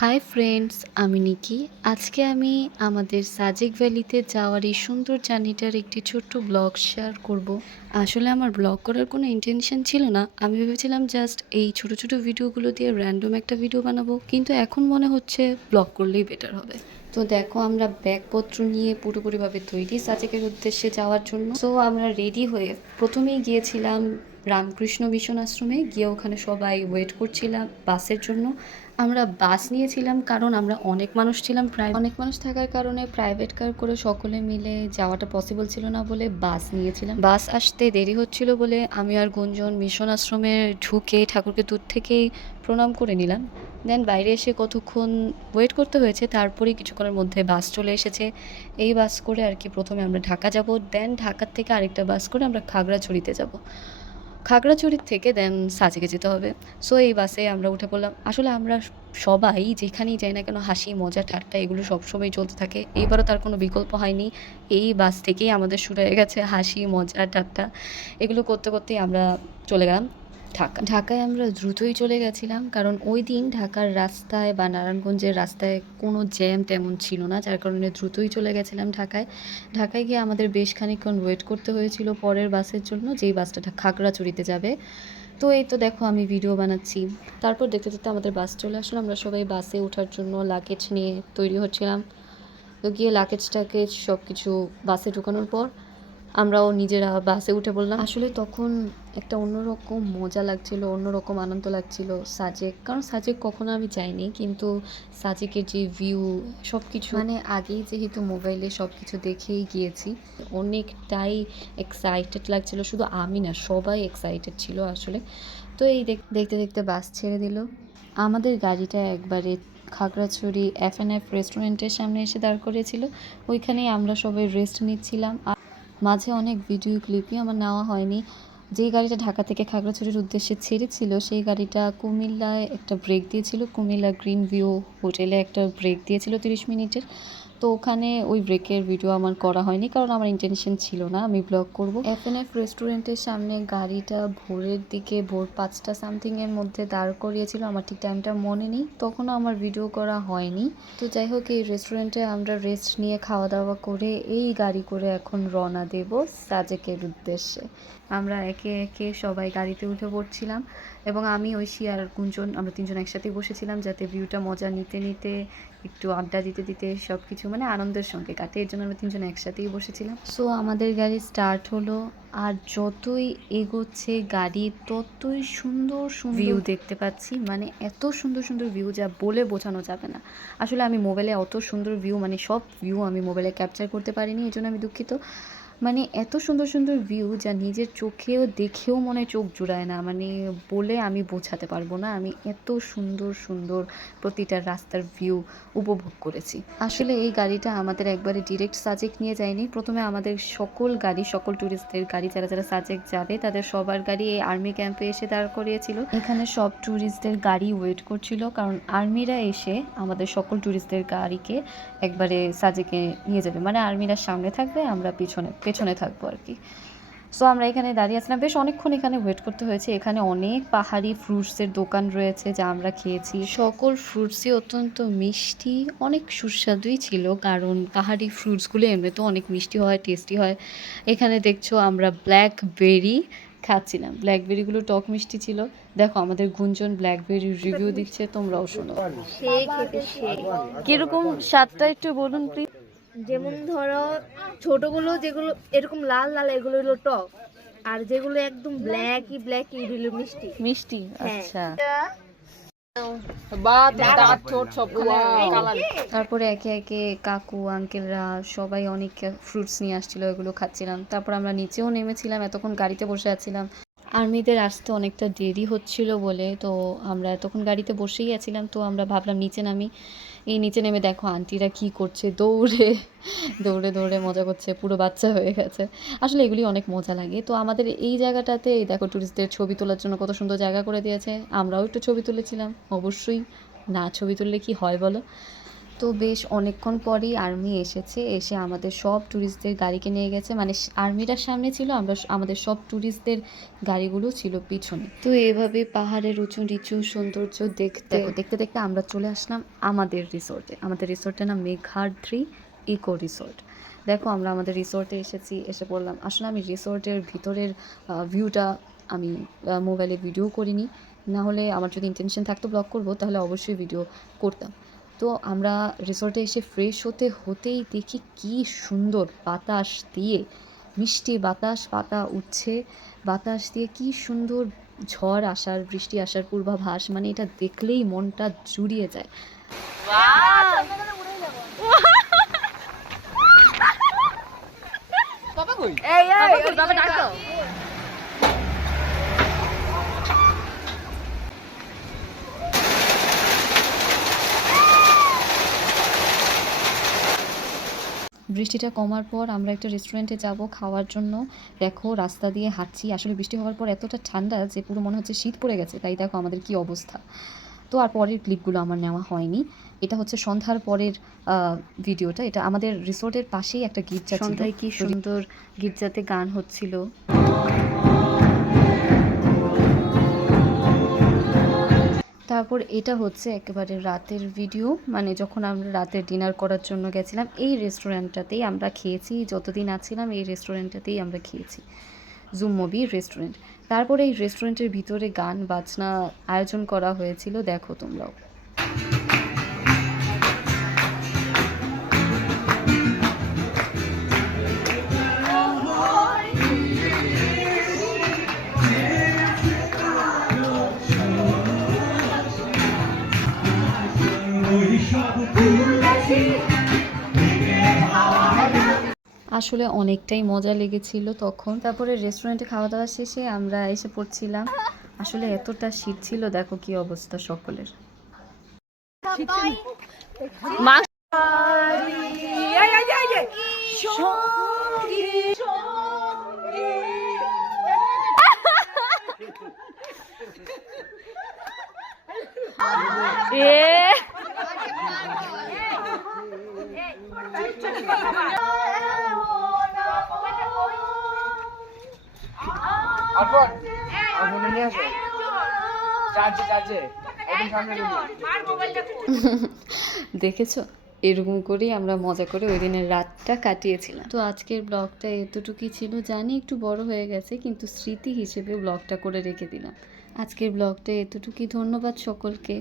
Hi friends, আমি নিকি। আজকে আমি আমাদের সাজেক ভ্যালিতে যাওয়ার এই সুন্দর জার্নিটার একটি ছোট্ট ব্লগ শেয়ার করব। আসলে আমার ব্লগ করার কোনো ইন্টেনশন ছিল না। আমি ভেবেছিলাম জাস্ট এই ছোট ছোট ভিডিওগুলো দিয়ে র্যান্ডম একটা ভিডিও বানাবো, কিন্তু এখন মনে হচ্ছে ব্লগ করলেই বেটার হবে। তো দেখো, আমরা ব্যাগপত্র নিয়ে পুরোপুরিভাবে তৈরি সাজেকের উদ্দেশ্যে যাওয়ার জন্য। সো আমরা রেডি হয়ে প্রথমেই গিয়েছিলাম রামকৃষ্ণ মিশন আশ্রমে। গিয়ে ওখানে সবাই ওয়েট করছিলাম বাসের জন্য। আমরা বাস নিয়েছিলাম কারণ আমরা অনেক মানুষ ছিলাম, প্রায় অনেক মানুষ থাকার কারণে প্রাইভেট কার করে সকলে মিলে যাওয়াটা পসিবল ছিল না বলে বাস নিয়েছিলাম। বাস আসতে দেরি হচ্ছিল বলে আমি আর গুঞ্জন মিশন আশ্রমে ঢুকে ঠাকুরকে দূর থেকেই প্রণাম করে নিলাম। দেন বাইরে এসে কতক্ষণ ওয়েট করতে হয়েছে, তারপরেই কিছুক্ষণের মধ্যে বাস চলে এসেছে। এই বাস করে আর কি প্রথমে আমরা ঢাকা যাব, দেন ঢাকার থেকে আরেকটা বাস করে আমরা খাগড়াছড়িতে যাব। খাগড়াছড়ির থেকে দেন সাজেকে যেতে হবে। সো এই বাসে আমরা উঠে পড়লাম। আসলে আমরা সবাই যেখানেই যাই না কেন হাসি মজা ঠাট্টা এগুলো সবসময় চলতে থাকে। এইবারও তার কোনো বিকল্প হয়নি। এই বাস থেকেই আমাদের শুরু হয়ে গেছে হাসি মজা ঠাট্টা। এগুলো করতে করতেই আমরা চলে গেলাম ঢাকায় আমরা দ্রুতই চলে গেছিলাম, কারণ ওই দিন ঢাকার রাস্তায় বা নারায়ণগঞ্জের রাস্তায় কোনো জ্যাম তেমন ছিল না, যার কারণে দ্রুতই চলে গেছিলাম ঢাকায় গিয়ে আমাদের বেশ খানিকক্ষণ ওয়েট করতে হয়েছিল পরের বাসের জন্য, যেই বাসটা খাগড়াছড়িতে যাবে। তো এই তো দেখো আমি ভিডিও বানাচ্ছি। তারপর দেখতে দেখতে আমাদের বাস চলে আসলো। আমরা সবাই বাসে ওঠার জন্য লাগেজ নিয়ে তৈরি হচ্ছিলাম। তো গিয়ে লাগেজ টাকেজ সব কিছু বাসে ঢোকানোর পর আমরাও নিজেরা বাসে উঠে পড়লাম। আসলে তখন একটা অন্যরকম মজা লাগছিল, অন্যরকম আনন্দ লাগছিল সাজেক, কারণ সাজেক কখনো আমি যাইনি, কিন্তু সাজেকের যে ভিউ সব কিছু মানে আগেই যেহেতু মোবাইলে সব কিছু দেখেই গিয়েছি, অনেকটাই এক্সাইটেড লাগছিল। শুধু আমি না, সবাই এক্সাইটেড ছিল আসলে। তো এই দেখতে দেখতে বাস ছেড়ে দিল। আমাদের গাড়িটা একবারে খাগড়াছড়ি F&F রেস্টুরেন্টের সামনে এসে দাঁড় করিয়েছিল। ওইখানেই আমরা সবাই রেস্ট নিচ্ছিলাম। মাঝে অনেক ভিডিও ক্লিপই আমার নেওয়া হয়নি। যেই গাড়িটা ঢাকা থেকে খাগড়াছড়ির উদ্দেশ্যে ছেড়েছিল সেই গাড়িটা কুমিল্লায় একটা ব্রেক দিয়েছিল। কুমিল্লা গ্রিন ভিউ হোটেলে একটা ব্রেক দিয়েছিল 30 মিনিটের। তো ওখানে ওই ব্রেকের ভিডিও আমার করা হয়নি, কারণ আমার ইন্টেনশন ছিল না আমি ব্লগ করব। F&F রেস্টুরেন্টের সামনে গাড়িটা ভোরের দিকে ভোর 5টা সামথিংয়ের মধ্যে দাঁড় করিয়েছিল। আমার ঠিক টাইমটা মনে নেই, তখনও আমার ভিডিও করা হয়নি। তো যাই হোক, এই রেস্টুরেন্টে আমরা রেস্ট নিয়ে খাওয়া দাওয়া করে এই গাড়ি করে এখন রওনা দেব সাজেকের উদ্দেশ্যে। আমরা একে একে সবাই গাড়িতে উঠে পড়ছিলাম, এবং আমি ঐশী আর গুঞ্জন আমরা তিনজন একসাথেই বসেছিলাম, যাতে ভিউটা মজা নিতে নিতে একটু আড্ডা দিতে দিতে সব কিছু মানে আনন্দের সঙ্গে কাটে, এর জন্য আমরা তিনজন একসাথেই বসেছিলাম। সো আমাদের গাড়ি স্টার্ট হলো, আর যতই এগোচ্ছে গাড়ি ততই সুন্দর সুন্দর ভিউ দেখতে পাচ্ছি। মানে এত সুন্দর সুন্দর ভিউ যা বলে বোঝানো যাবে না। আসলে আমি মোবাইলে অত সুন্দর ভিউ মানে সব ভিউ আমি মোবাইলে ক্যাপচার করতে পারিনি, এই জন্য আমি দুঃখিত। মানে এত সুন্দর সুন্দর ভিউ যা নিজের চোখেও দেখেও মনে চোখ জুড়ায় না, মানে বলে আমি বোঝাতে পারবো না। আমি এত সুন্দর সুন্দর প্রতিটা রাস্তার ভিউ উপভোগ করেছি। আসলে এই গাড়িটা আমাদের একবারে ডিরেক্ট সাজেক নিয়ে যায়নি। প্রথমে আমাদের সকল ট্যুরিস্টদের গাড়ি, যারা যারা সাজেক যাবে তাদের সবার গাড়ি এই আর্মি ক্যাম্পে এসে দাঁড় করিয়েছিল। এখানে সব ট্যুরিস্টদের গাড়ি ওয়েট করছিল, কারণ আর্মিরা এসে আমাদের সকল ট্যুরিস্টদের গাড়িকে একবারে সাজেকে নিয়ে যাবে। মানে আর্মিরা সামনে থাকবে, আমরা পেছনে থাকবো আর কি। সো আমরা এখানে দাঁড়িয়ে আছিলাম বেশ অনেকক্ষণ, এখানে ওয়েট করতে হয়েছে। এখানে অনেক পাহাড়ি ফ্রুটসের দোকান রয়েছে যা আমরা খেয়েছি। সকল ফ্রুটসই অত্যন্ত মিষ্টি, অনেক সুস্বাদুই ছিল, কারণ পাহাড়ি ফ্রুটসগুলো এমনিতেও অনেক মিষ্টি হয়, টেস্টি হয়। এখানে দেখছো আমরা ব্ল্যাকবেরি খাচ্ছিলাম। ব্ল্যাকবেরিগুলো টক মিষ্টি ছিল। দেখো আমাদের গুঞ্জন ব্ল্যাকবেরির রিভিউ দিচ্ছে, তোমরাও শোনো। কিরকম স্বাদটা একটু বলুন প্লিজ। যেমন ধরো ছোটগুলো যেগুলো এরকম লাল লাল এগুলো হলো টক, আর যেগুলো একদম ব্ল্যাক এগুলো মিষ্টি মিষ্টি, আচ্ছা। তারপরে একে একে কাকু আঙ্কেলরা সবাই অনেক ফ্রুটস নিয়ে আসছিল, এগুলো খাচ্ছিলাম। তারপর আমরা নিচেও নেমেছিলাম, এতক্ষণ গাড়িতে বসে আছিলাম। আর্মিদের আসতে অনেকটা দেরি হচ্ছিল বলে তো আমরা এতক্ষণ গাড়িতে বসেই আছিলাম। তো আমরা ভাবলাম নিচে নামি। এই নিচে নেমে দেখো আন্টিরা কি করছে, দৌড়ে দৌড়ে দৌড়ে মজা করছে, পুরো বাচ্চা হয়ে গেছে। আসলে এগুলি অনেক মজা লাগে। তো আমাদের এই জায়গাটাতে এই দেখো ট্যুরিস্টদের ছবি তোলার জন্য কত সুন্দর জায়গা করে দিয়েছে। আমরাও একটু ছবি তুলেছিলাম, অবশ্যই না ছবি তুললে কি হয় বলো। তো বেশ অনেকক্ষণ পরেই আর্মি এসেছে, এসে আমাদের সব ট্যুরিস্টদের গাড়িকে নিয়ে গেছে। মানে আর্মিটার সামনে ছিল, আমাদের সব ট্যুরিস্টদের গাড়িগুলো ছিল পিছনে। তো এভাবে পাহাড়ের উঁচু নিচু সৌন্দর্য দেখতে দেখতে দেখতে আমরা চলে আসলাম আমাদের রিসোর্টে। আমাদের রিসোর্টের নাম মেঘাদ্রি ইকো রিসোর্ট। দেখো আমরা আমাদের রিসোর্টে এসেছি, এসে পড়লাম। আসলে আমি রিসোর্টের ভিতরের ভিউটা আমি মোবাইলে ভিডিও করিনি, না হলে আমার যদি ইন্টেনশন থাকতো ব্লগ করব তাহলে অবশ্যই ভিডিও করতাম। তো আমরা রিসোর্টে এসে ফ্রেশ হতেই দেখি কি সুন্দর বাতাস দিয়ে, মিষ্টি বাতাস, পাতা উঠছে, বাতাস দিয়ে কি সুন্দর ঝড় আসার, বৃষ্টি আসার পূর্বাভাস। মানে এটা দেখলেই মনটা জুড়িয়ে যায়। বৃষ্টিটা কমার পর আমরা একটা রেস্টুরেন্টে যাব খাওয়ার জন্য। দেখো রাস্তা দিয়ে হাঁটছি, আসলে বৃষ্টি হওয়ার পর এতটা ঠান্ডা যে পুরো মনে হচ্ছে শীত পড়ে গেছে। তাই দেখো আমাদের কি অবস্থা। তো আর পরের ক্লিপগুলো আমার নেওয়া হয়নি। এটা হচ্ছে সন্ধ্যার পরের ভিডিওটা। এটা আমাদের রিসোর্টের পাশেই একটা গির্জা ছিল। সন্ধ্যায় কি সুন্দর গির্জাতে গান হচ্ছিল। তারপর এটা হচ্ছে একেবারে রাতের ভিডিও, মানে যখন আমরা রাতে ডিনার করার জন্য গেছিলাম। এই রেস্টুরেন্টটাতেই আমরা খেয়েছি, যতদিন আছিলাম এই রেস্টুরেন্টটাতেই আমরা খেয়েছি, জুম মুভি রেস্টুরেন্ট। তারপরে এই রেস্টুরেন্টের ভিতরে গান বাজনা আয়োজন করা হয়েছিল, দেখো তোমরাও। আসলে অনেকটাই মজা লেগেছিল তখন। তারপরে রেস্টুরেন্টে খাওয়া দাওয়া শেষে আমরা এসে পড়ছিলাম। আসলে এতটা শীত ছিল, দেখো কি অবস্থা সকলের। দেখেছো, এরকম করেই আমরা মজা করে ওই দিনের রাতটা কাটিয়েছিলাম। তো আজকের ব্লগটা এতটুকুই ছিল, জানি একটু বড় হয়ে গেছে, কিন্তু স্মৃতি হিসেবে ব্লগটা করে রেখে দিলাম। আজকের ব্লগটা এতটুকুই। ধন্যবাদ সকলকে।